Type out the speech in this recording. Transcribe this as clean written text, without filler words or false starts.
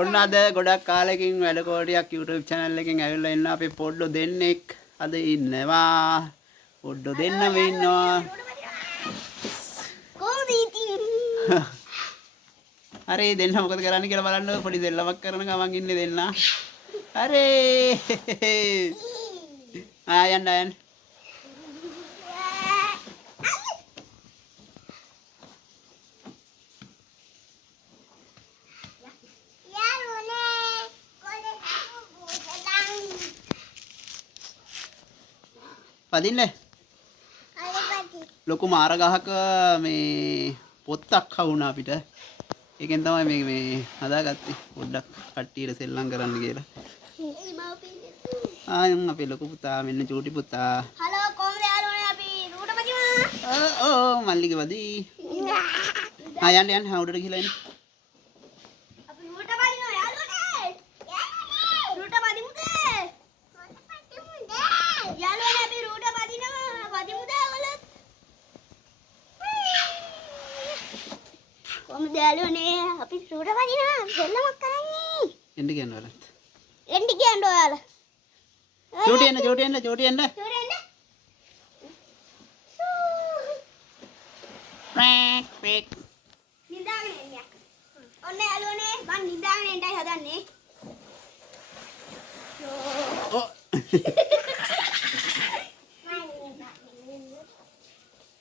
ඔන්න අද ගොඩක් කාලෙකින් වැඩ කෝටියක් YouTube channel එකකින් ඇවිල්ලා ඉන්න අපි පොඩ්ඩෝ දෙන්නෙක් අද ඉන්නවා. පොඩ්ඩෝ දෙන්නම ඉන්නවා. අරේ දෙන්න මොකද කරන්නේ කියලා බලන්න පොඩි දෙල්ලමක් කරන ගමන් ඉන්නේ දෙන්න. අරේ යන්න. පදින්න ලොකු මාර ගහක මේ පොත්තක් හවුණා අපිට. ඒකෙන් තමයි මේ හදාගත්තේ පොඩ්ඩක් කට්ටියට සෙල්ලම් කරන්න කියලා. ආයන් අපේ ලොකු පුතා මෙන්න චූටි පුතා. හලෝ කොහමද යාළුවනේ අපි රූට පදිමු. ඕ මල්ලිගේ වදී. යන්න හවුඩට ගිහලා එන්න. අපි රූට පදිනවා යාළුවනේ. රූට පදිමුද? යාළුවනේ අපි රූට පදිනවා. පදිමුද ඔයගොල්ලෝ? කොහමද යාළුවනේ අපි රූට පදිනවා. දෙන්නමක් කරන්නේ. එන්න කියන්න වලත්. එන්න කියන්න ඔයාලා. චූටි එන්න. චූටි එන්න. ප්‍රේක්. නිදාගෙන එන්න. ඔන්න යාළුවනේ මං නිදාගෙන එන්නයි හදන්නේ. ඔව්.